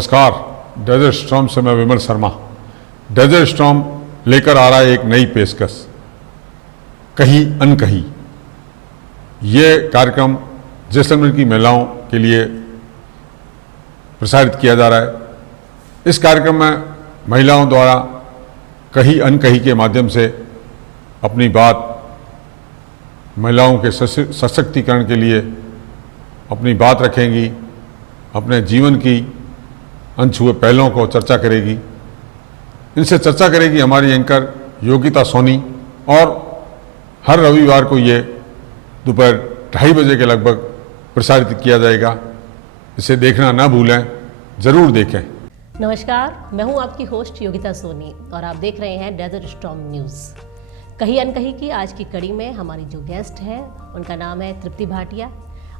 नमस्कार। Desert storm से मैं विमल शर्मा। डेजर्ट स्टॉर्म लेकर आ रहा है एक नई पेशकश, कहीं अनकहीं। ये कार्यक्रम जैसलमेर की महिलाओं के लिए प्रसारित किया जा रहा है। इस कार्यक्रम में महिलाओं द्वारा कहीं अनकहीं के माध्यम से अपनी बात महिलाओं के सशक्तिकरण के लिए अपनी बात रखेंगी, अपने जीवन की अनछुए पहलुओं को चर्चा करेगी। इनसे चर्चा करेगी हमारी एंकर योगिता सोनी, और हर रविवार को ये दोपहर 2:30 बजे के लगभग प्रसारित किया जाएगा। इसे देखना ना भूलें, ज़रूर देखें। नमस्कार, मैं हूं आपकी होस्ट योगिता सोनी और आप देख रहे हैं डेजर्ट स्टॉर्म न्यूज़। कहीं अनकहीं की आज की कड़ी में हमारी जो गेस्ट है उनका नाम है तृप्ति भाटिया।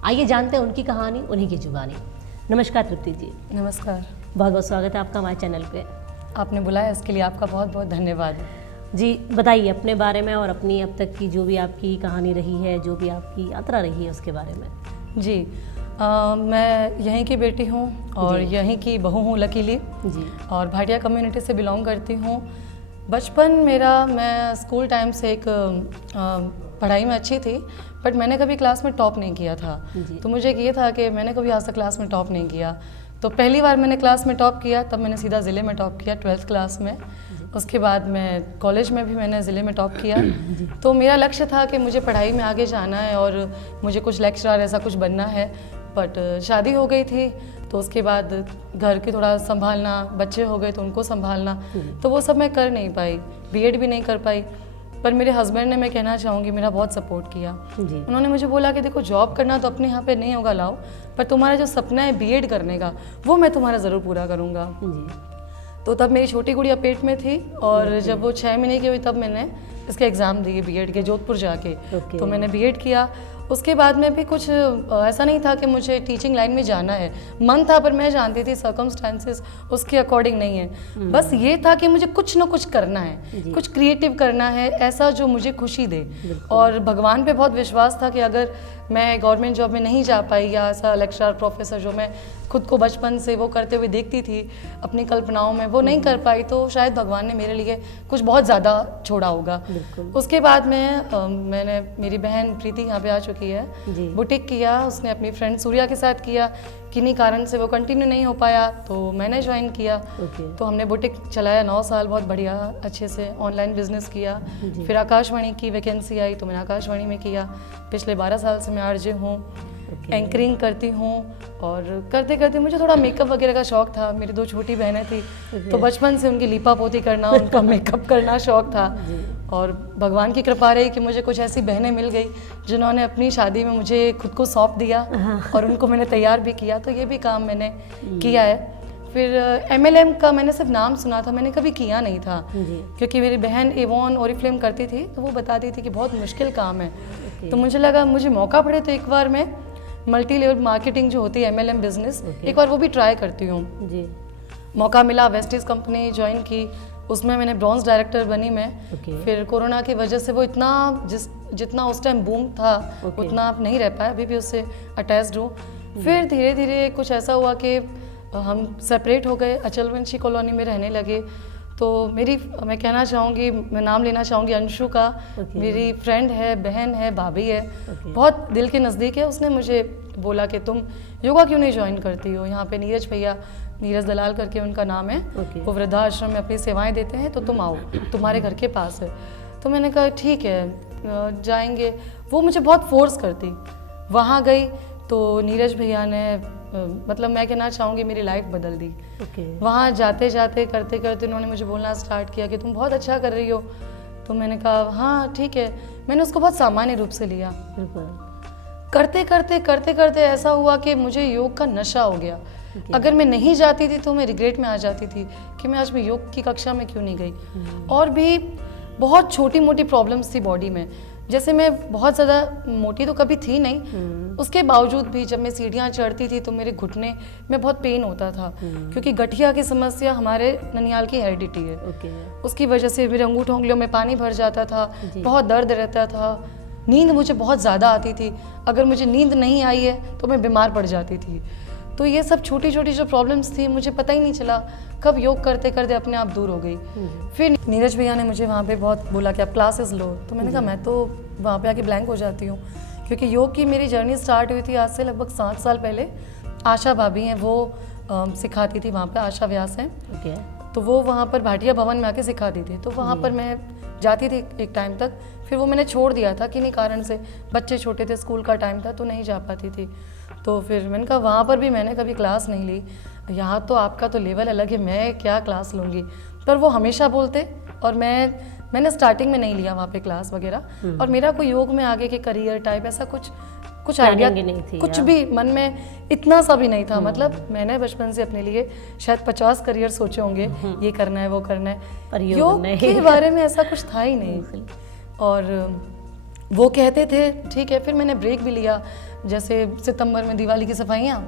आइए जानते हैं उनकी कहानी उन्हीं की जुबानी। नमस्कार तृप्ति जी। नमस्कार। बहुत बहुत स्वागत है आपका हमारे चैनल पे। आपने बुलाया इसके लिए आपका बहुत बहुत धन्यवाद। जी बताइए अपने बारे में और अपनी अब तक की जो भी आपकी कहानी रही है, जो भी आपकी यात्रा रही है उसके बारे में। जी मैं यहीं की बेटी हूँ और यहीं की बहू हूँ लकीली जी, और भाटिया कम्युनिटी से बिलोंग करती हूँ। बचपन मेरा, मैं स्कूल टाइम से एक पढ़ाई में अच्छी थी, बट मैंने कभी क्लास में टॉप नहीं किया था। तो मुझे ये था कि मैंने कभी आज तक क्लास में टॉप नहीं किया। तो पहली बार मैंने क्लास में टॉप किया तब मैंने सीधा ज़िले में टॉप किया 12th क्लास में। उसके बाद मैं कॉलेज में भी मैंने ज़िले में टॉप किया। तो मेरा लक्ष्य था कि मुझे पढ़ाई में आगे जाना है और मुझे कुछ लेक्चरर ऐसा कुछ बनना है। बट शादी हो गई थी तो उसके बाद घर की थोड़ा संभालना, बच्चे हो गए तो उनको संभालना, तो वो सब मैं कर नहीं पाई, बीएड भी नहीं कर पाई। पर मेरे हस्बैंड ने, मैं कहना चाहूँगी, मेरा बहुत सपोर्ट किया। उन्होंने मुझे बोला कि देखो जॉब करना तो अपने यहाँ पे नहीं होगा लाओ, पर तुम्हारा जो सपना है बीएड करने का वो मैं तुम्हारा ज़रूर पूरा करूँगा। तो तब मेरी छोटी गुड़िया पेट में थी और जब वो 6 महीने की हुई तब मैंने इसके एग्ज़ाम दिए बीएड के, जोधपुर जाके। तो मैंने बीएड किया। उसके बाद में भी कुछ ऐसा नहीं था कि मुझे टीचिंग लाइन में जाना है, मन था, पर मैं जानती थी सर्कमस्टांसेस उसके अकॉर्डिंग नहीं है। बस ये था कि मुझे कुछ ना कुछ करना है, कुछ क्रिएटिव करना है, ऐसा जो मुझे खुशी दे। और भगवान पे बहुत विश्वास था कि अगर मैं गवर्नमेंट जॉब में नहीं जा पाई या ऐसा लेक्चरर प्रोफेसर जो मैं खुद को बचपन से वो करते हुए देखती थी अपनी कल्पनाओं में, वो नहीं कर पाई, तो शायद भगवान ने मेरे लिए कुछ बहुत ज़्यादा छोड़ा होगा। उसके बाद में मैंने, मेरी बहन प्रीति यहाँ पे आ चुकी है, बुटीक किया उसने अपनी फ्रेंड सूर्या के साथ किया। किन्हीं कारण से वो कंटिन्यू नहीं हो पाया तो मैंने ज्वाइन किया। तो हमने बुटीक चलाया 9 साल, बहुत बढ़िया अच्छे से ऑनलाइन बिजनेस किया। फिर आकाशवाणी की वैकेंसी आई तो मैंने आकाशवाणी में किया। पिछले 12 साल से मैं आरजे हूँ, एंकरिंग करती हूँ। और करते करते मुझे थोड़ा मेकअप वगैरह का शौक था। मेरी 2 छोटी बहनें थी तो बचपन से उनकी लीपा पोती करना, उनका मेकअप करना शौक था। और भगवान की कृपा रही कि मुझे कुछ ऐसी बहनें मिल गई जिन्होंने अपनी शादी में मुझे खुद को सौंप दिया और उनको मैंने तैयार भी किया। तो ये भी काम मैंने किया है। फिर MLM का मैंने सिर्फ नाम सुना था, मैंने कभी किया नहीं था, क्योंकि मेरी बहन एवॉन ओरिफ्लेम करती थी तो वो बताती थी कि बहुत मुश्किल काम है। तो मुझे लगा मुझे मौका पड़े तो एक बार मैं मल्टी लेवल मार्केटिंग जो होती है MLM बिजनेस, एक बार वो भी ट्राई करती हूँ। मौका मिला, वेस्टीज कंपनी ज्वाइन की, उसमें मैंने ब्रॉन्ज डायरेक्टर बनी मैं। फिर कोरोना की वजह से वो इतना जितना उस टाइम बूम था उतना आप नहीं रह पाए, अभी भी उससे अटैच्ड हूँ। फिर धीरे धीरे कुछ ऐसा हुआ कि हम सेपरेट हो गए, अचलवंशी कॉलोनी में रहने लगे। तो मेरी, मैं कहना चाहूँगी, मैं नाम लेना चाहूँगी अंशु का, मेरी फ्रेंड है, बहन है, भाभी है, बहुत दिल के नज़दीक है। उसने मुझे बोला कि तुम योगा क्यों नहीं ज्वाइन करती हो, यहाँ पे नीरज भैया, नीरज दलाल करके उनका नाम है, वो वृद्धाश्रम में अपनी सेवाएं देते हैं, तो तुम आओ, तुम्हारे घर के पास है। तो मैंने कहा ठीक है जाएंगे। वो मुझे बहुत फोर्स करती। वहाँ गई तो नीरज भैया ने, मतलब मैं कहना चाहूँगी मेरी लाइफ बदल दी। वहाँ जाते जाते करते करते उन्होंने मुझे बोलना स्टार्ट किया कि तुम बहुत अच्छा कर रही हो। तो मैंने कहा हाँ ठीक है। मैंने उसको बहुत सामान्य रूप से लिया। करते करते ऐसा हुआ कि मुझे योग का नशा हो गया। अगर मैं नहीं जाती थी तो मैं रिग्रेट में आ जाती थी कि मैं आज भी योग की कक्षा में क्यों नहीं गई। और भी बहुत छोटी मोटी प्रॉब्लम्स थी बॉडी में, जैसे मैं बहुत ज़्यादा मोटी तो कभी थी नहीं, उसके बावजूद भी जब मैं सीढ़ियाँ चढ़ती थी तो मेरे घुटने में बहुत पेन होता था, क्योंकि गठिया की समस्या हमारे ननिहाल की हेरिडिटी है। उसकी वजह से मेरे अंगूठों उंगलियों में पानी भर जाता था, बहुत दर्द रहता था, नींद मुझे बहुत ज़्यादा आती थी। अगर मुझे नींद नहीं आई है तो मैं बीमार पड़ जाती थी। तो ये सब छोटी छोटी जो प्रॉब्लम्स थी मुझे पता ही नहीं चला कब योग करते करते अपने आप दूर हो गई। फिर नीरज भैया ने मुझे वहाँ पे बहुत बोला कि आप क्लासेस लो, तो मैंने कहा मैं तो वहाँ पे आके ब्लैंक हो जाती हूँ, क्योंकि योग की मेरी जर्नी स्टार्ट हुई थी आज से लगभग 7 साल पहले। आशा भाभी हैं, वो सिखाती थी वहाँ पे, आशा व्यास हैं। ओके। तो वो वहाँ पर भाटिया भवन में आके सिखाती थी, तो वहाँ पर मैं जाती थी एक टाइम तक। फिर वो मैंने छोड़ दिया था किन्हीं कारण से, बच्चे छोटे थे, स्कूल का टाइम था तो नहीं जा पाती थी। तो फिर मैंने कहा वहाँ पर भी मैंने कभी क्लास नहीं ली, यहाँ तो आपका तो लेवल अलग है, मैं क्या क्लास लूँगी। पर वो हमेशा बोलते, और मैंने स्टार्टिंग में नहीं लिया वहाँ पे क्लास वगैरह। और मेरा कोई योग में आगे के करियर टाइप ऐसा कुछ आइडिया नहीं थी, कुछ भी मन में इतना सा भी नहीं था। मतलब मैंने बचपन से अपने लिए शायद 50 करियर सोचे होंगे, ये करना है वो करना है, पर योग के बारे में ऐसा कुछ था ही नहीं। और वो कहते थे ठीक है। फिर मैंने ब्रेक भी लिया, जैसे सितंबर में दिवाली की सफाइयाँ,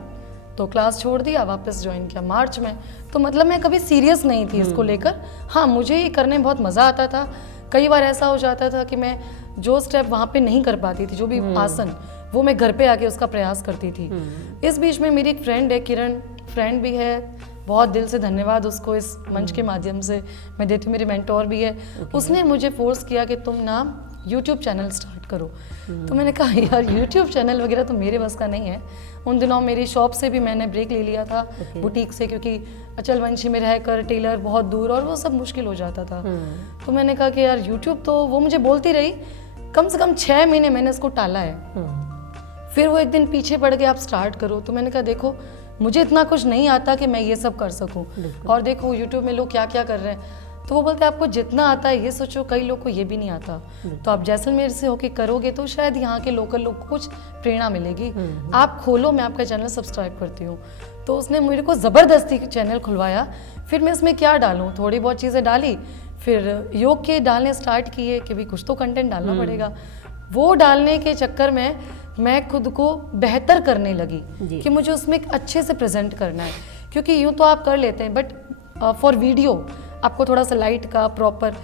तो क्लास छोड़ दिया, वापस ज्वाइन किया मार्च में। तो मतलब मैं कभी सीरियस नहीं थी इसको लेकर। हाँ, मुझे ये करने में बहुत मज़ा आता था। कई बार ऐसा हो जाता था कि मैं जो स्टेप वहाँ पे नहीं कर पाती थी, जो भी आसन, वो मैं घर पे आके उसका प्रयास करती थी। इस बीच में मेरी एक फ्रेंड है, किरण फ्रेंड भी है, बहुत दिल से धन्यवाद उसको इस मंच के माध्यम से मैं देती हूँ, मेरी मेंटोर भी है। उसने मुझे फोर्स किया कि तुम ना यूट्यूब चैनल स्टार्ट करो। तो मैंने कहा यार यूट्यूब चैनल वगैरह तो मेरे बस का नहीं है। उन दिनों मेरी शॉप से भी मैंने ब्रेक ले लिया था, बुटीक से, क्योंकि अचल वंशी में रहकर टेलर बहुत दूर और वो सब मुश्किल हो जाता था। तो मैंने कहा कि यार यूट्यूब, तो वो मुझे बोलती रही, कम से कम 6 महीने मैंने इसको टाला है। फिर वो एक दिन पीछे पड़ गया, आप स्टार्ट करो। तो मैंने कहा देखो मुझे इतना कुछ नहीं आता कि मैं ये सब कर सकूं, और देखो यूट्यूब में लोग क्या क्या कर रहे हैं। तो वो बोलते हैं आपको जितना आता है ये सोचो, कई लोग को ये भी नहीं आता, तो आप जैसलमेर से होके करोगे तो शायद यहाँ के लोकल लोग को कुछ प्रेरणा मिलेगी। आप खोलो, मैं आपका चैनल सब्सक्राइब करती हूँ। तो उसने मेरे को ज़बरदस्ती चैनल खुलवाया। फिर मैं इसमें क्या डालूँ, थोड़ी बहुत चीज़ें डाली, फिर योग के डालने स्टार्ट किए कि भाई कुछ तो कंटेंट डालना पड़ेगा। वो डालने के चक्कर में मैं खुद को बेहतर करने लगी कि मुझे उसमें एक अच्छे से प्रेजेंट करना है, क्योंकि यूँ तो आप कर लेते हैं, बट फॉर वीडियो आपको थोड़ा सा लाइट का प्रॉपर,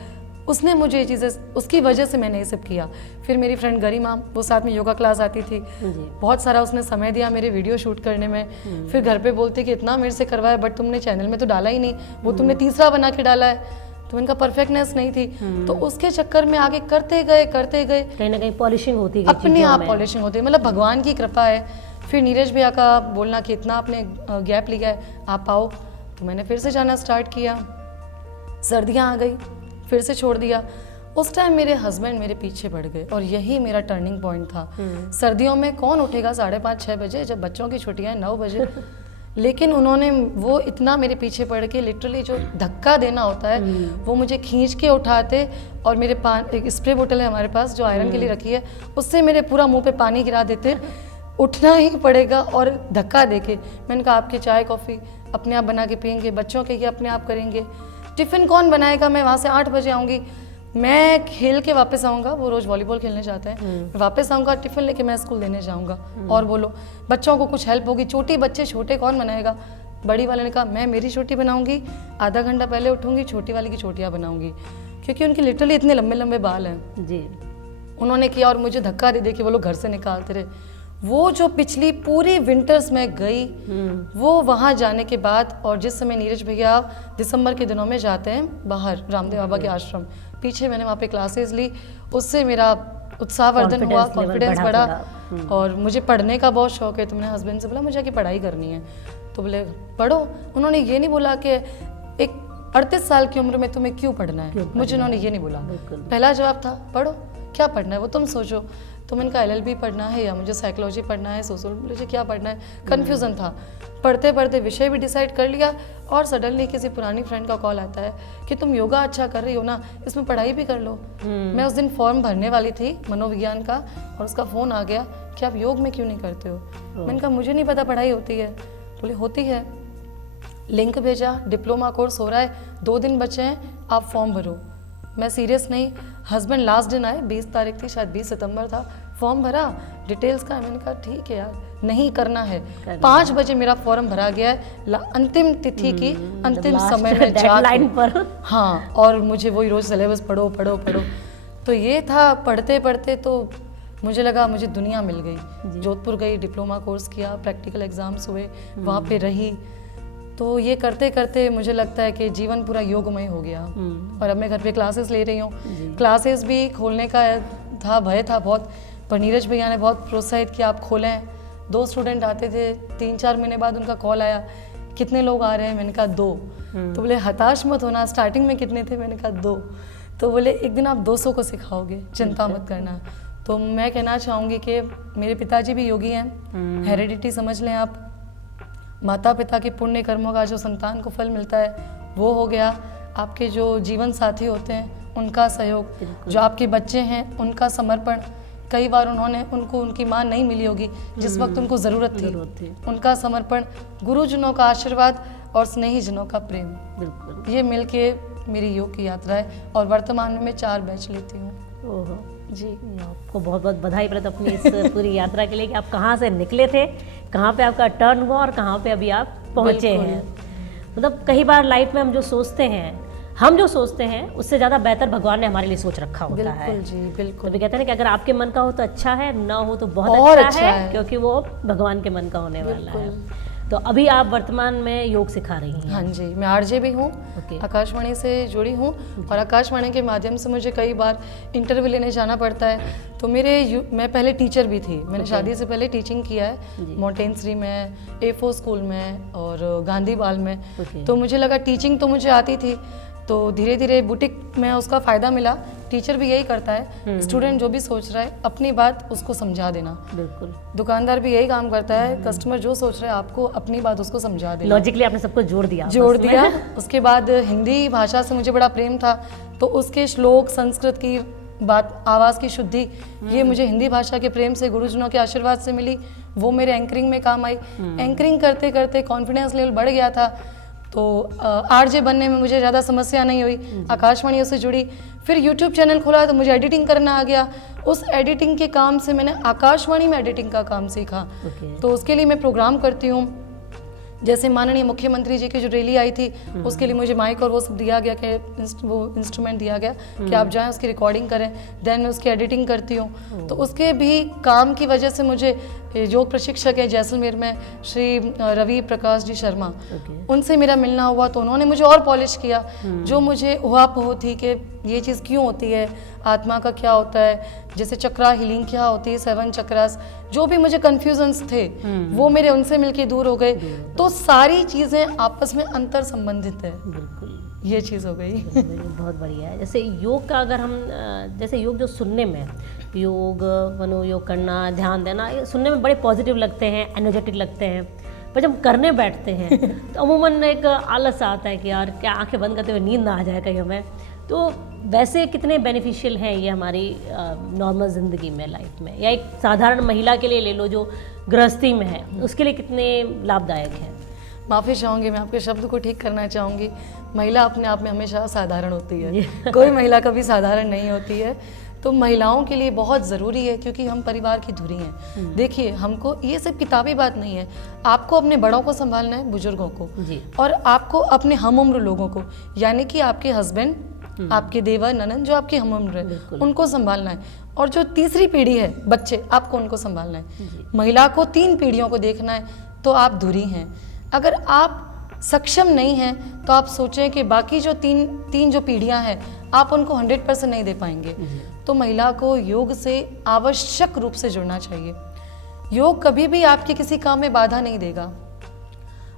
उसने मुझे ये चीज़ें, उसकी वजह से मैंने ये सब किया। फिर मेरी फ्रेंड गरिमा, वो साथ में योगा क्लास आती थी, बहुत सारा उसने समय दिया मेरे वीडियो शूट करने में। फिर घर पे बोलती कि इतना मेरे से करवाया बट तुमने चैनल में तो डाला ही नहीं, वो तुमने तीसरा बना के डाला है। तो इनका परफेक्टनेस नहीं थी, तो उसके चक्कर में आगे करते गए, कहीं ना कहीं पॉलिशिंग होती है, अपने आप पॉलिशिंग होती है, मतलब भगवान की कृपा है। फिर नीरज भैया का बोलना कि इतना आपने गैप लिया है, आप आओ, तो मैंने फिर से जाना स्टार्ट किया। सर्दियाँ आ गई, फिर से छोड़ दिया। उस टाइम मेरे हस्बैंड मेरे पीछे पड़ गए, और यही मेरा टर्निंग पॉइंट था। सर्दियों में कौन उठेगा 5:30-6 बजे, जब बच्चों की छुट्टियाँ 9 बजे। लेकिन उन्होंने वो इतना मेरे पीछे पड़ के, लिटरली जो धक्का देना होता है वो मुझे खींच के उठाते, और मेरे एक स्प्रे बोतल है हमारे पास जो आयरन के लिए रखी है, उससे मेरे पूरा मुंह पे पानी गिरा देते, उठना ही पड़ेगा और धक्का देके। मैंने कहा आपके चाय कॉफ़ी अपने आप बना के पियेंगे, बच्चों के ये अपने आप करेंगे, टिफ़िन कौन बनाएगा, मैं वहाँ से 8 बजे आऊँगी, मैं खेल के वापस आऊँगा, वो रोज़ वॉलीबॉल खेलने जाते हैं, मैं वापस आऊँगा, टिफ़िन लेके मैं स्कूल देने जाऊँगा, और बोलो बच्चों को कुछ हेल्प होगी, छोटी बच्चे छोटे कौन बनाएगा। बड़ी वाले ने कहा मैं मेरी छोटी बनाऊँगी, आधा घंटा पहले उठूँगी, छोटी वाली की छोटियाँ बनाऊँगी, क्योंकि उनके लिटरली इतने लंबे लंबे बाल हैं जी। उन्होंने किया, और मुझे धक्का दे के वो लोग घर से निकालते रहे। वो जो पिछली पूरी विंटर्स में गई, वो वहाँ जाने के बाद, और जिस समय नीरज भैया दिसंबर के दिनों में जाते हैं बाहर रामदेव बाबा के आश्रम, पीछे मैंने वहाँ पे क्लासेस ली, उससे मेरा उत्साहवर्धन हुआ, कॉन्फिडेंस बढ़ा। और मुझे पढ़ने का बहुत शौक है, तो मैंने हस्बैंड से बोला मुझे आगे पढ़ाई करनी है, तो बोले पढ़ो। उन्होंने ये नहीं बोला कि एक 38 साल की उम्र में तुम्हें क्यों पढ़ना है, मुझे उन्होंने ये नहीं बोला। पहला जवाब था पढ़ो, क्या पढ़ना है वो तुम सोचो। तो मैंने कहा LLB पढ़ना है या मुझे साइकोलॉजी पढ़ना है, सोशियोलॉजी क्या पढ़ना है, कन्फ्यूज़न था। पढ़ते पढ़ते विषय भी डिसाइड कर लिया, और सडनली किसी पुरानी फ्रेंड का कॉल आता है कि तुम योगा अच्छा कर रही हो ना, इसमें पढ़ाई भी कर लो। मैं उस दिन फॉर्म भरने वाली थी मनोविज्ञान का, और उसका फ़ोन आ गया कि आप योग में क्यों नहीं करते हो। मैंने कहा मुझे नहीं पता पढ़ाई होती है। बोले होती है, लिंक भेजा, डिप्लोमा कोर्स हो रहा है, 2 दिन बचे हैं, आप फॉर्म भरो। मैं सीरियस नहीं, हस्बैंड लास्ट दिन आए, 20 तारीख थी, शायद 20 सितंबर था, फॉर्म भरा डिटेल्स का। मैंने कहा ठीक है यार, नहीं करना है। 5 बजे मेरा फॉर्म भरा गया है, अंतिम तिथि की अंतिम समय में डेडलाइन पर। हाँ, और मुझे वही रोज सिलेबस पढ़ो पढ़ो पढ़ो। तो ये था, पढ़ते पढ़ते तो मुझे लगा मुझे दुनिया मिल गई। जोधपुर गई, डिप्लोमा कोर्स किया, प्रैक्टिकल एग्जाम्स हुए, वहाँ पे रही। तो ये करते करते मुझे लगता है कि जीवन पूरा योगमय हो गया। और अब मैं घर पे क्लासेस ले रही हूँ। क्लासेस भी खोलने का था, भय था बहुत, पर नीरज भैया ने बहुत प्रोत्साहित किया, आप खोलें। 2 स्टूडेंट आते थे, 3-4 महीने बाद उनका कॉल आया, कितने लोग आ रहे हैं? मैंने कहा 2। तो बोले हताश मत होना, स्टार्टिंग में कितने थे? मैंने कहा 2। तो बोले एक दिन आप 200 को सिखाओगे, चिंता मत करना। तो मैं कहना चाहूँगी कि मेरे पिताजी भी योगी हैं, हेरिडिटी समझ लें आप। माता पिता के पुण्य कर्मों का जो संतान को फल मिलता है वो हो गया। आपके जो जीवन साथी होते हैं उनका सहयोग, जो आपके बच्चे हैं उनका समर्पण। कई बार उनको उनकी माँ नहीं मिली होगी जिस वक्त उनको ज़रूरत थी, उनका समर्पण, गुरुजनों का आशीर्वाद और स्नेहीजनों का प्रेम, बिल्कुल ये मिलके मेरी योग की यात्रा है। और वर्तमान में मैं 4 बैच लेती हूँ। ओहो जी, आपको बहुत बहुत बधाई प्रद अपनी इस पूरी यात्रा के लिए कि आप कहाँ से निकले थे, कहाँ पे आपका टर्न हुआ और कहाँ पे अभी आप पहुँचे हैं। मतलब कई बार लाइफ में हम जो सोचते हैं उससे ज़्यादा बेहतर भगवान ने हमारे लिए सोच रखा होता है। बिल्कुल जी, बिल्कुल। तो कहते हैं ना कि अगर आपके मन का हो तो अच्छा है, ना हो तो बहुत और अच्छा है, क्योंकि वो भगवान के मन का होने वाला है। तो अभी आप वर्तमान में योग सिखा रही हैं? हाँ जी, मैं आरजे भी हूँ, आकाशवाणी से जुड़ी हूँ। और आकाशवाणी के माध्यम से मुझे कई बार इंटरव्यू लेने जाना पड़ता है। तो मैं पहले टीचर भी थी, मैंने शादी से पहले टीचिंग किया है मोंटेसरी में, A4 स्कूल में और गांधी बाल में। तो मुझे लगा टीचिंग तो मुझे आती थी, तो धीरे धीरे बुटीक में उसका फ़ायदा मिला। टीचर भी यही करता है, स्टूडेंट जो भी सोच रहा है अपनी बात उसको समझा देना। बिल्कुल। दुकानदार भी यही काम करता है, कस्टमर जो सोच रहा है आपको अपनी बात उसको समझा देना। लॉजिकली आपने सबको जोड़ दिया। उसके बाद हिंदी भाषा से मुझे बड़ा प्रेम था, तो उसके श्लोक, संस्कृत की बात, आवाज़ की शुद्धि, ये मुझे हिंदी भाषा के प्रेम से, गुरुजनों के आशीर्वाद से मिली। वो मेरे एंकरिंग में काम आई। एंकरिंग करते करते कॉन्फिडेंस लेवल बढ़ गया था, तो आरजे बनने में मुझे ज़्यादा समस्या नहीं हुई। आकाशवाणी से जुड़ी, फिर यूट्यूब चैनल खोला तो मुझे एडिटिंग करना आ गया। उस एडिटिंग के काम से मैंने आकाशवाणी में एडिटिंग का काम सीखा। तो उसके लिए मैं प्रोग्राम करती हूँ। जैसे माननीय मुख्यमंत्री जी की जो रैली आई थी, उसके लिए मुझे माइक और वो सब दिया गया, कि वो इंस्ट्रूमेंट दिया गया कि आप जाएं उसकी रिकॉर्डिंग करें, देन मैं उसकी एडिटिंग करती हूँ। तो उसके भी काम की वजह से मुझे योग प्रशिक्षक है जैसलमेर में, श्री रवि प्रकाश जी शर्मा, उनसे मेरा मिलना हुआ। तो उन्होंने मुझे और पॉलिश किया, जो मुझे उहापोह थी कि ये चीज़ क्यों होती है, आत्मा का क्या होता है, जैसे चक्रा हीलिंग क्या होती है, 7 चक्रास, जो भी मुझे कन्फ्यूजन्स थे वो मेरे उनसे मिलके दूर हो गए। तो सारी चीज़ें आपस में अंतर संबंधित है। बिल्कुल, ये चीज़ हो गई। बहुत बढ़िया है। जैसे योग का अगर हम, जैसे योग जो सुनने में, योग मनोयोग करना, ध्यान देना, ये सुनने में बड़े पॉजिटिव लगते हैं, एनर्जेटिक लगते हैं, पर जब करने बैठते हैं तो अमूमन एक आलस आता है कि यार क्या आंखें बंद करते हुए नींद ना आ जाए कहीं हमें। तो वैसे कितने बेनिफिशियल हैं ये हमारी नॉर्मल ज़िंदगी में, लाइफ में, या एक साधारण महिला के लिए ले लो जो गृहस्थी में है, उसके लिए कितने लाभदायक है? माफ़ी चाहूँगी, मैं आपके शब्द को ठीक करना चाहूँगी। महिला अपने आप में हमेशा साधारण होती है, कोई महिला कभी साधारण नहीं होती है। तो महिलाओं के लिए बहुत ज़रूरी है, क्योंकि हम परिवार की धुरी हैं। देखिए, हमको ये सिर्फ किताबी बात नहीं है, आपको अपने बड़ों को संभालना है, बुजुर्गों को, और आपको अपने हम उम्र लोगों को, यानी कि आपके हस्बैंड, आपके देवर ननद जो आपके हम उम्र है, उनको संभालना है। और जो तीसरी पीढ़ी है, बच्चे, आपको उनको संभालना है। महिला को 3 पीढ़ियों को देखना है, तो आप धुरी हैं। अगर आप सक्षम नहीं हैं तो आप सोचें कि बाकी जो तीन जो पीढ़ियां हैं, आप उनको 100% नहीं दे पाएंगे। तो महिला को योग से आवश्यक रूप से जुड़ना चाहिए। योग कभी भी आपके किसी काम में बाधा नहीं देगा।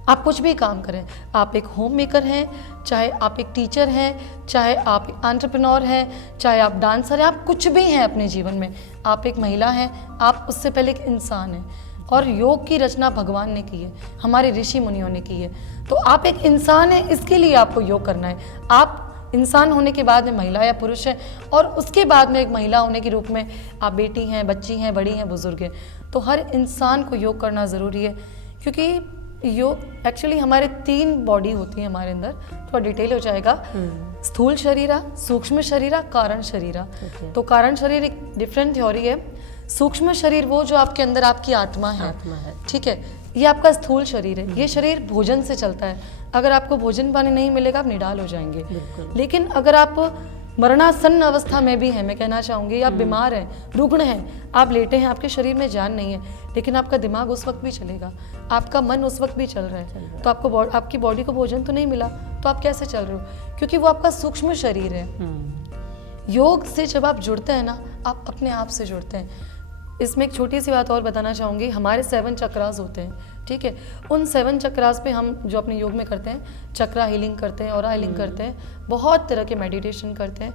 आप कुछ भी काम करें, आप एक होम मेकर हैं, चाहे आप एक टीचर हैं, चाहे आप एक एंटरप्रेन्योर हैं, चाहे आप डांसर हैं, आप कुछ भी हैं अपने जीवन में, आप एक महिला हैं, आप उससे पहले एक इंसान हैं। और योग की रचना भगवान ने की है, हमारे ऋषि मुनियों ने की है। तो आप एक इंसान हैं, इसके लिए आपको योग करना है। आप इंसान होने के बाद में महिला या पुरुष हैं, और उसके बाद में एक महिला होने के रूप में आप बेटी हैं, बच्ची हैं, बड़ी हैं, बुजुर्ग हैं। तो हर इंसान को योग करना ज़रूरी है, क्योंकि योग एक्चुअली हमारे 3 बॉडी होती है हमारे अंदर, थोड़ा डिटेल हो जाएगा। स्थूल शरीरा, सूक्ष्म शरीरा, कारण शरीरा। तो कारण शरीर एक डिफरेंट थ्योरी है। सूक्ष्म शरीर वो जो आपके अंदर आपकी आत्मा है, ठीक है, ये आपका स्थूल शरीर है। ये शरीर भोजन से चलता है। अगर आपको भोजन पानी नहीं मिलेगा, आप निडाल हो जाएंगे। लेकिन अगर आप मरणासन्न अवस्था में भी हैं, मैं कहना चाहूँगी, आप बीमार हैं, रुग्ण हैं, आप लेटे हैं, आपके शरीर में जान नहीं है, लेकिन आपका दिमाग उस वक्त भी चलेगा, आपका मन उस वक्त भी चल रहा है, तो आपकी बॉडी को भोजन तो नहीं मिला, तो आप कैसे चल रहे हो? क्योंकि वो आपका सूक्ष्म शरीर है। योग से जब आप जुड़ते हैं ना, आप अपने आप से जुड़ते हैं। इसमें एक छोटी सी बात और बताना चाहूँगी, हमारे 7 चक्रास होते हैं, ठीक है, उन 7 चक्रास पे हम जो अपने योग में करते हैं, चक्रा हीलिंग करते हैं, ऑरा हीलिंग करते हैं, बहुत तरह के मेडिटेशन करते हैं।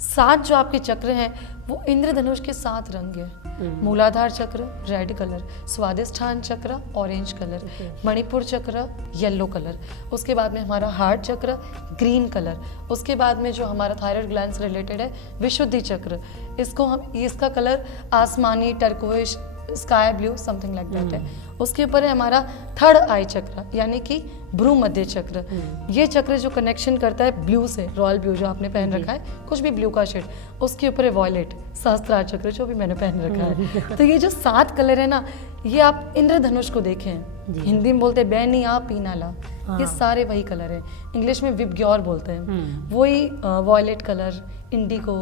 7 जो आपके चक्र हैं वो इंद्रधनुष के 7 रंग है। मूलाधार चक्र रेड कलर, स्वादिष्ठान चक्र ऑरेंज कलर, मणिपुर चक्र येलो कलर, उसके बाद में हमारा हार्ट चक्र ग्रीन कलर, उसके बाद में जो हमारा थायराइड ग्लैंड से रिलेटेड है विशुद्धि चक्र, इसका कलर आसमानी, turquoise, sky blue, something like that है। उसके ऊपर है हमारा थर्ड आई चक्र, यानी कि भ्रू मध्य चक्र। ये चक्र जो कनेक्शन करता है ब्लू से, रॉयल ब्लू जो आपने पहन रखा है, कुछ भी ब्लू का शेड, उसके ऊपर है वॉयलेट, सहस्त्रार चक्र जो भी मैंने पहन रखा है। तो ये जो 7 कलर है ना, ये आप इंद्रधनुष को देखें, हिंदी में बोलते हैं बैनिया पीनाला, ये सारे वही कलर है। इंग्लिश में विबग्योर बोलते हैं, वही वॉयलेट कलर, इंडिगो,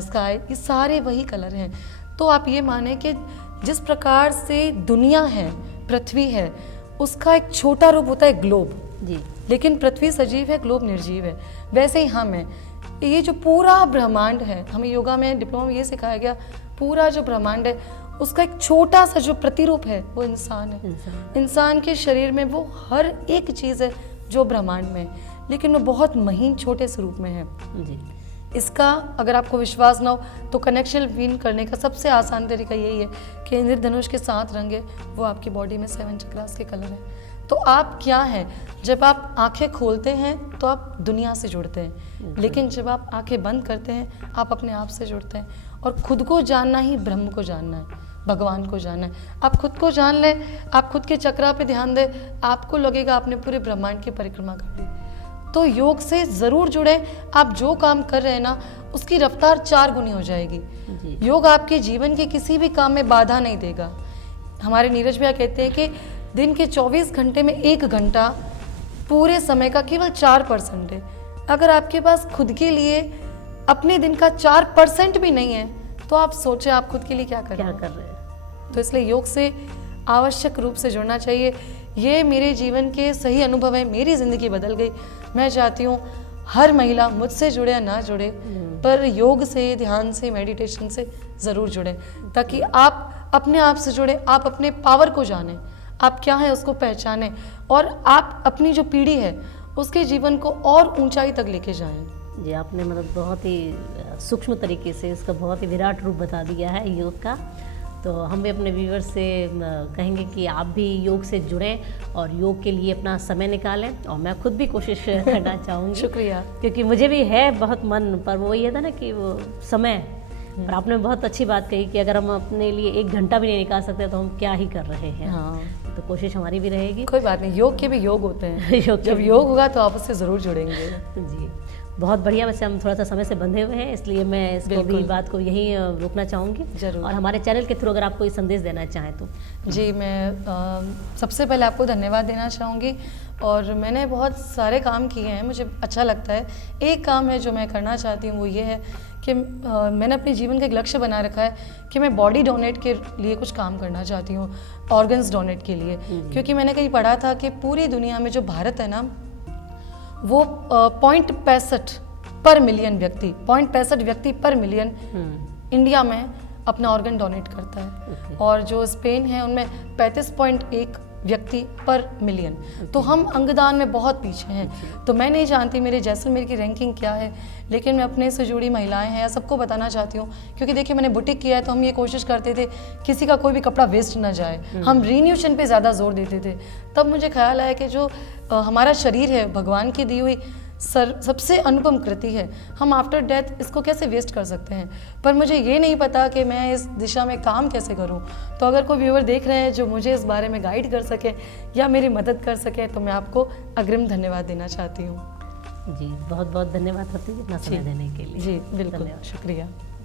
स्काई, ये सारे वही कलर हैं। तो आप ये माने कि जिस प्रकार से दुनिया है, पृथ्वी है, उसका एक छोटा रूप होता है ग्लोब जी, लेकिन पृथ्वी सजीव है, ग्लोब निर्जीव है। वैसे ही हम हैं, ये जो पूरा ब्रह्मांड है, हमें योगा में डिप्लोमा में ये सिखाया गया, पूरा जो ब्रह्मांड है उसका एक छोटा सा जो प्रतिरूप है वो इंसान है। इंसान के शरीर में वो हर एक चीज़ है जो ब्रह्मांड में है, लेकिन वो बहुत महीन छोटे स्वरूप में है जी। इसका अगर आपको विश्वास ना हो तो कनेक्शन विन करने का सबसे आसान तरीका यही है कि इंद्रधनुष के 7 रंग है, वो आपकी बॉडी में 7 चक्रास के कलर हैं। तो आप क्या हैं? जब आप आंखें खोलते हैं तो आप दुनिया से जुड़ते हैं, लेकिन जब आप आंखें बंद करते हैं आप अपने आप से जुड़ते हैं। और खुद को जानना ही ब्रह्म को जानना है, भगवान को जानना है। आप खुद को जान लें, आप खुद के चक्रा पे ध्यान दें, आपको लगेगा आपने पूरे ब्रह्मांड की परिक्रमा कर ली। तो योग से ज़रूर जुड़े, आप जो काम कर रहे हैं ना उसकी रफ्तार 4 गुनी हो जाएगी। योग आपके जीवन के किसी भी काम में बाधा नहीं देगा। हमारे नीरज भैया कहते हैं कि दिन के 24 घंटे में 1 घंटा पूरे समय का केवल 4% है। अगर आपके पास खुद के लिए अपने दिन का 4% भी नहीं है तो आप सोचें आप खुद के लिए क्या कर रहे हैं। तो इसलिए योग से आवश्यक रूप से जुड़ना चाहिए। ये मेरे जीवन के सही अनुभव है, मेरी ज़िंदगी बदल गई। मैं चाहती हूँ हर महिला मुझसे जुड़े या ना जुड़े, पर योग से, ध्यान से, मेडिटेशन से ज़रूर जुड़े, ताकि आप अपने आप से जुड़े, आप अपने पावर को जानें, आप क्या हैं उसको पहचानें, और आप अपनी जो पीढ़ी है उसके जीवन को और ऊंचाई तक लेके जाएं। जी, आपने मतलब बहुत ही सूक्ष्म तरीके से इसका बहुत ही विराट रूप बता दिया है योग का। तो हम भी अपने व्यूअर्स से कहेंगे कि आप भी योग से जुड़ें और योग के लिए अपना समय निकालें, और मैं खुद भी कोशिश करना चाहूँगी। शुक्रिया। क्योंकि मुझे भी है बहुत मन, पर वो ये था ना कि वो समय, पर आपने बहुत अच्छी बात कही कि अगर हम अपने लिए 1 घंटा भी नहीं निकाल सकते तो हम क्या ही कर रहे हैं। हाँ, तो कोशिश हमारी भी रहेगी। कोई बात नहीं, योग के भी योग होते हैं। जब योग होगा तो आप उससे ज़रूर जुड़ेंगे। जी, बहुत बढ़िया। वैसे हम थोड़ा सा समय से बंधे हुए हैं, इसलिए मैं इसको भी बात को यहीं रोकना चाहूँगी। जरूर। और हमारे चैनल के थ्रू अगर आप कोई संदेश देना चाहें तो। जी, मैं सबसे पहले आपको धन्यवाद देना चाहूँगी। और मैंने बहुत सारे काम किए हैं, मुझे अच्छा लगता है। एक काम है जो मैं करना चाहती हूँ, वो ये है कि मैंने अपने जीवन का एक लक्ष्य बना रखा है कि मैं बॉडी डोनेट के लिए कुछ काम करना चाहती हूँ, ऑर्गन्स डोनेट के लिए। क्योंकि मैंने कहीं पढ़ा था कि पूरी दुनिया में जो भारत है ना, वो 0.65 पर मिलियन व्यक्ति, 0.65 व्यक्ति पर मिलियन इंडिया में अपना ऑर्गन डोनेट करता है। और जो स्पेन है उनमें 35.1 व्यक्ति पर मिलियन। तो हम अंगदान में बहुत पीछे हैं। तो मैं नहीं जानती मेरे जैसलमेर की रैंकिंग क्या है, लेकिन मैं अपने से जुड़ी महिलाएं हैं या सबको बताना चाहती हूँ। क्योंकि देखिए, मैंने बुटीक किया है तो हम ये कोशिश करते थे किसी का कोई भी कपड़ा वेस्ट ना जाए, हम रीन्यूशन पे ज़्यादा जोर देते थे। तब मुझे ख्याल आया कि जो हमारा शरीर है भगवान की दी हुई सबसे अनुपम कृति है, हम आफ्टर डेथ इसको कैसे वेस्ट कर सकते हैं। पर मुझे ये नहीं पता कि मैं इस दिशा में काम कैसे करूं। तो अगर कोई व्यूअर देख रहे हैं जो मुझे इस बारे में गाइड कर सके या मेरी मदद कर सके, तो मैं आपको अग्रिम धन्यवाद देना चाहती हूँ। जी, बहुत बहुत धन्यवाद तृप्ति जी, इतना समय देने के लिए। जी बिल्कुल, शुक्रिया।